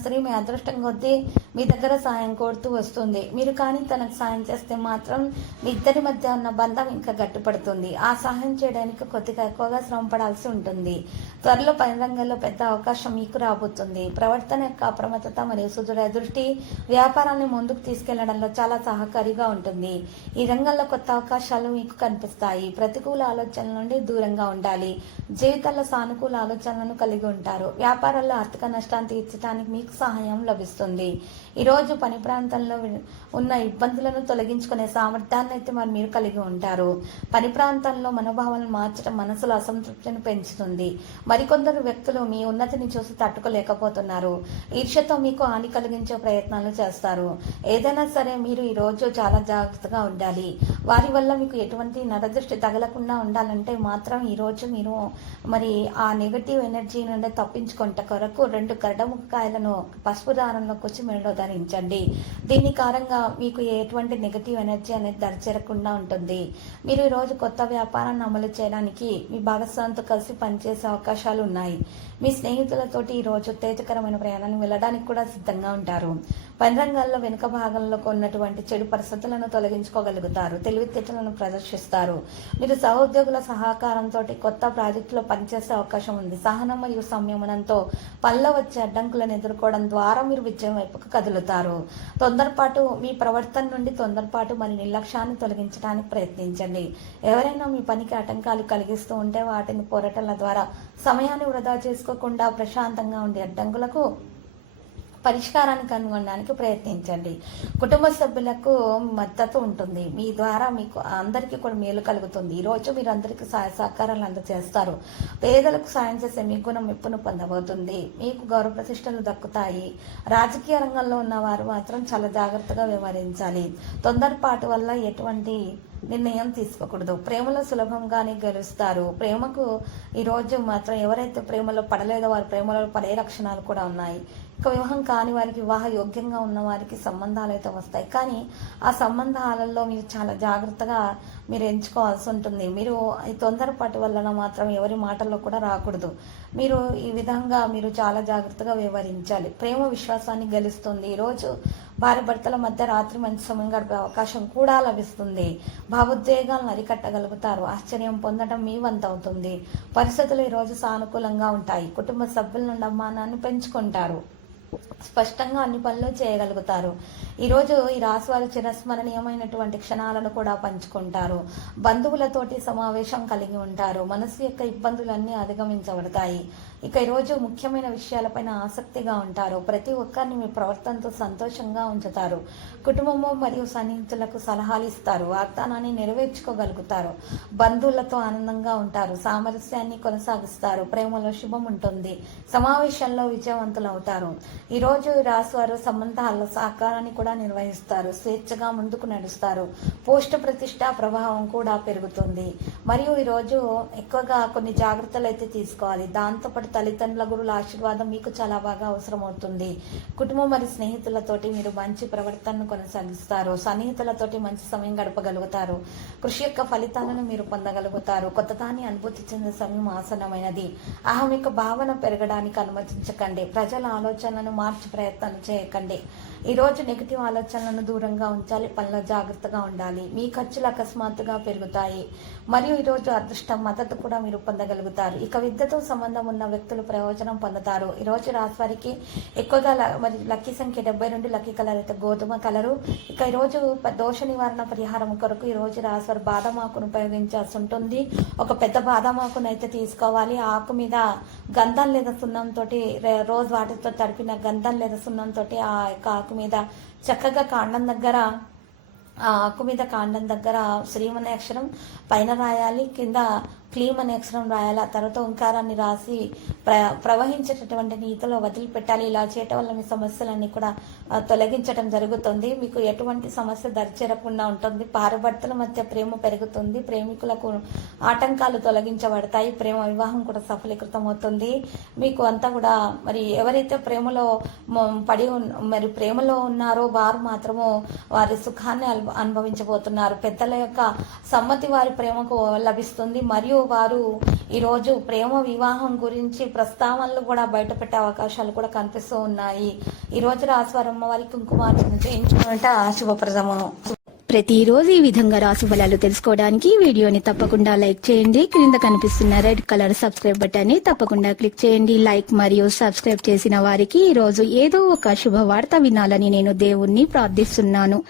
స్త్రీ మీ అదృష్టం కొద్దీ మీ దగ్గర సాయం కోరుతూ వస్తుంది. మీరు కానీ తనకు సాయం చేస్తే మాత్రం మీ ఇద్దరి మధ్య ఉన్న బంధం ఇంకా గట్టిపడుతుంది. ఆ సహాయం చేయడానికి కొద్దిగా ఎక్కువగా శ్రమ పడాల్సి ఉంటుంది. త్వరలో పని రంగంలో పెద్ద అవకాశం మీకు రాబోతుంది. ప్రవర్తన యొక్క అప్రమత్తత మరియు సుదృఢ దృష్టి వ్యాపారాన్ని ముందుకు తీసుకెళ్లడంలో చాలా సహకారిగా ఉంటుంది. ఈ రంగంలో కొత్త అవకాశాలు మీకు కనిపిస్తాయి. ప్రతికూల ఆలోచనల నుండి దూరంగా ఉండాలి. జీవితంలో సానుకూల ఆలోచనలను కలిగి ఉంటారు. వ్యాపారాల్లో ఆర్థిక నష్టాన్ని తీర్చడానికి మీకు సహాయం లభిస్తుంది. ఈరోజు పని ప్రాంతంలో ఉన్న ఇబ్బందులను తొలగించుకునే సామర్థ్యాన్ని అయితే మీరు కలిగి ఉంటారు. పని ప్రాంతంలో మనోభావాలను మార్చడం మనసులో అసంతృప్తిని పెంచుతుంది. మరికొందరు వ్యక్తులు మీ ఉన్నతిని చూసి తట్టుకోలేకపోతున్నారు. ఈర్ష్యతో మీకు హాని కలిగించే ప్రయత్నాలు చేస్తారు. ఏదైనా సరే మీరు ఈరోజు చాలా జాగ్రత్తగా ఉండాలి. వారి వల్ల మీకు ఎటువంటి నరదృష్టి తగలకుండా ఉండాలంటే మాత్రం ఈరోజు మీరు ఆ నెగటివ్ ఎనర్జీ నుండి తప్పించుకుంటే కొరకు 2 కరడముక్కాయలను పసుపు దారంలో కూర్చి మెడలో ధరించండి. దీని కారణంగా మీకు ఎటువంటి నెగటివ్ ఎనర్జీ అనేది దరిచేరకుండా ఉంటుంది. మీరు ఈరోజు కొత్త వ్యాపారాన్ని అమలు చేయడానికి మీ భాగస్వామితో కలిసి పనిచేసే అవకాశాలు ఉన్నాయి. మీ స్నేహితులతోటి ఈరోజు ఉత్తేజకరమైన ప్రయాణాన్ని వెళ్ళడానికి కూడా సిద్ధంగా ఉంటారు. పని రంగాల్లో వెనుక భాగంలో ఉన్నటువంటి చెడు పరిస్థితులను తొలగించుకోగలుగుతారు. తెలివితేటలను ప్రదర్శిస్తారు. మీరు సహోద్యోగుల సహకారంతో కొత్త ప్రాజెక్టులో పనిచేసే అవకాశం ఉంది. సహనం మరియు సంయమనంతో పనిలో వచ్చే అడ్డంకులను ఎదుర్కోవడం ద్వారా మీరు విజయం వైపుకు కదులుతారు. మీ ప్రవర్తన నుండి తొందరపాటు మరియు నిర్లక్ష్యాన్ని తొలగించడానికి ప్రయత్నించండి. ఎవరైనా మీ పనికి ఆటంకాలు కలిగిస్తూ ఉంటే వాటిని పోరాటాల ద్వారా సమయాన్ని వృధా చేసుకోకుండా ప్రశాంతంగా ఉండే అడ్డంకులకు పరిష్కారాన్ని కనుగొనడానికి ప్రయత్నించండి. కుటుంబ సభ్యులకు మద్దతు ఉంటుంది. మీ ద్వారా మీకు అందరికీ కూడా మేలు కలుగుతుంది. ఈరోజు మీరు అందరికీ సహాయ సహకారాలు అందజేస్తారు. పేదలకు సాయం చేసే మీ గుణం మెప్పును పొందబోతుంది. మీకు గౌరవ ప్రతిష్టలు దక్కుతాయి. రాజకీయ రంగంలో ఉన్న వారు మాత్రం చాలా జాగ్రత్తగా వ్యవహరించాలి. తొందరపాటు వల్ల ఎటువంటి నిర్ణయం తీసుకోకూడదు. ప్రేమలో సులభంగానే గెలుస్తారు. ప్రేమకు ఈరోజు మాత్రం ఎవరైతే ప్రేమలో పడలేదో వారి ప్రేమలో పడే లక్షణాలు కూడా ఉన్నాయి. ఇక వివాహం కాని వారికి, వివాహ యోగ్యంగా ఉన్న వారికి సంబంధాలు అయితే వస్తాయి. కానీ ఆ సంబంధాలలో మీరు చాలా జాగ్రత్తగా మీరు ఎంచుకోవాల్సి ఉంటుంది. మీరు ఈ తొందరపాటు వలన మాత్రం ఎవరి మాటల్లో కూడా రాకూడదు. మీరు ఈ విధంగా మీరు చాలా జాగ్రత్తగా వ్యవహరించాలి. ప్రేమ విశ్వాసాన్ని గెలుస్తుంది. ఈరోజు భార్య భర్తల మధ్య రాత్రి మంచి సమయం గడిపే అవకాశం కూడా లభిస్తుంది. భావోద్వేగాలను అరికట్టగలుగుతారు. ఆశ్చర్యం పొందడం మీ వంతు అవుతుంది. పరిస్థితులు ఈరోజు సానుకూలంగా ఉంటాయి. కుటుంబ సభ్యుల నుండి అభిమానాన్ని పెంచుకుంటారు. స్పష్టంగా అన్ని పనులు చేయగలుగుతారు. ఈరోజు ఈ రాశి వారు చిరస్మరణీయమైనటువంటి క్షణాలను కూడా పంచుకుంటారు. బంధువులతోటి సమావేశం కలిగి ఉంటారు. మనసు యొక్క ఇబ్బందులన్నీ అధిగమించబడతాయి. ఇక ఈరోజు ముఖ్యమైన విషయాలపైన ఆసక్తిగా ఉంటారు. ప్రతి ఒక్కరిని మీ ప్రవర్తనతో సంతోషంగా ఉంచుతారు. కుటుంబము మరియు సన్నిహితులకు సలహాలు ఇస్తారు. వాగ్దానాన్ని నెరవేర్చుకోగలుగుతారు. బంధువులతో ఆనందంగా ఉంటారు. సామరస్యాన్ని కొనసాగిస్తారు. ప్రేమలో శుభం ఉంటుంది. సమావేశంలో విజయవంతులవుతారు. ఈరోజు రాశి వారు సంబంధాల సహకారాన్ని కూడా నిర్వహిస్తారు. స్వేచ్ఛగా ముందుకు నడుస్తారు. పోస్ట్ ప్రతిష్ట ప్రభావం కూడా పెరుగుతుంది. మరియు ఈరోజు ఎక్కువగా కొన్ని జాగ్రత్తలు అయితే తీసుకోవాలి. దాంతోపాటు తల్లిదండ్రుల గురువుల ఆశీర్వాదం మీకు చాలా బాగా అవసరం అవుతుంది. కుటుంబం మరియు స్నేహితులతోటి మీరు మంచి ప్రవర్తనను కొనసాగిస్తారు. సన్నిహితులతోటి మంచి సమయం గడపగలుగుతారు. కృషి యొక్క ఫలితాలను మీరు పొందగలుగుతారు. కొత్తదాన్ని అనుభూతి చెందే సమయం ఆసన్నమైనది. అహం యొక్క భావన పెరగడానికి అనుమతించకండి. ప్రజల ఆలోచనలను మార్చి ప్రయత్నం చేయకండి. ఈరోజు నెగిటివ్ ఆలోచనలను దూరంగా ఉంచాలి. పనిలో జాగ్రత్తగా ఉండాలి. మీ ఖర్చులు అకస్మాత్తుగా పెరుగుతాయి. మరియు ఈరోజు అదృష్టం మద్దతు కూడా మీరు పొందగలుగుతారు. ఇక విద్యతో సంబంధం ఉన్న వ్యక్తులు ప్రయోజనం పొందుతారు. ఈరోజు రాశి వారికి ఎక్కువగా లక్కీ సంఖ్య 72, లక్కీ కలర్ అయితే గోధుమ కలరు. ఇక ఈరోజు దోష నివారణ పరిహారం కొరకు ఈరోజు రాశి వారు బాదమాకును ఉపయోగించాల్సి ఉంటుంది. ఒక పెద్ద బాదమాకును అయితే తీసుకోవాలి. ఆకు మీద గంధం లేదా సున్నంతో రోజు వాటితో తడిపిన గంధం లేదా సున్నంతో ఆ యొక్క ఆకు మీద చక్కగా ఆకు మీద కాండం దగ్గర శ్రీం అనే అక్షరం పైన రాయాలి. కింద క్లీం అనే అక్షరం రాయాలి. ఆ తర్వాత ఓంకారాన్ని రాసి ప్రవహించేటటువంటి నీతిలో వదిలిపెట్టాలి. ఇలా చేయటం వల్ల మీ సమస్యలన్నీ కూడా తొలగించడం జరుగుతుంది. మీకు ఎటువంటి సమస్య దరిచేరకుండా ఉంటుంది. భార్యాభర్తల మధ్య ప్రేమ పెరుగుతుంది. ప్రేమికులకు ఆటంకాలు తొలగించబడతాయి. ప్రేమ వివాహం కూడా సఫలీకృతం అవుతుంది. మీకు అంతా కూడా ఎవరైతే ప్రేమలో ప్రేమలో ఉన్నారో వారు మాత్రము వారి సుఖాన్ని అనుభవించబోతున్నారు. పెద్దల యొక్క సమ్మతి వారి ప్రేమకు లభిస్తుంది. మరియు మరియు వారు ఈరోజు ప్రేమ వివాహం గురించి ప్రస్తావనలు కూడా బయటపెట్టే అవకాశాలు కూడా కనిపిస్తూ ఉన్నాయి. ఈ రోజు రాశివారు అమ్మవారి కుంకుమార్చన చేయించుకుంటే శుభప్రదము. ప్రతిరోజు ఈ విధంగా రాశి ఫలాలు తెలుసుకోవడానికి వీడియోని తప్పకుండా లైక్ చేయండి. క్రింద కనిపిస్తున్న రెడ్ కలర్ సబ్స్క్రైబ్ బటన్ ని తప్పకుండా క్లిక్ చేయండి. లైక్ మరియు సబ్స్క్రైబ్ చేసిన వారికి ఈ రోజు ఏదో ఒక శుభవార్త వినాలని నేను దేవుణ్ణి ప్రార్థిస్తున్నాను.